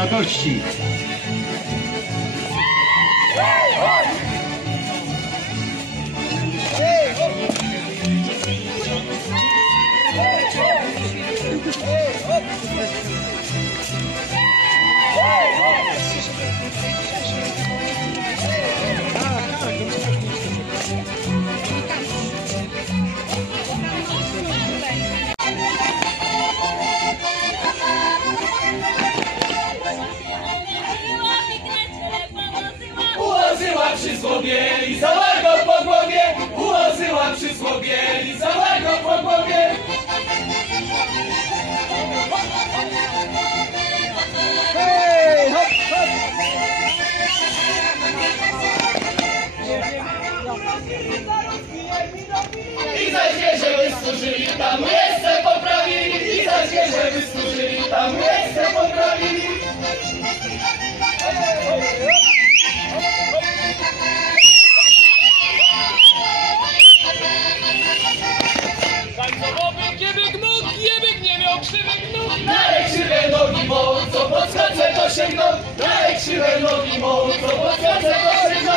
radości. Ułożyła przysłowieli, zała go po głowie. Ułożyła przysłowieli, zała go po głowie. Hej, hop, hop! I za zwierzę wysłużyli, tam miejsce poprawili. I za zwierzę wysłużyli, tam miejsce poprawili. Tańcowowy kiedyk nóg, jebik nie miał krzywych nóg. Dalej krzywe nogi mocno, podskacze to sięgną. Dalej krzywe nogi mocno, podskacze to sięgną.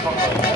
Spokojnie.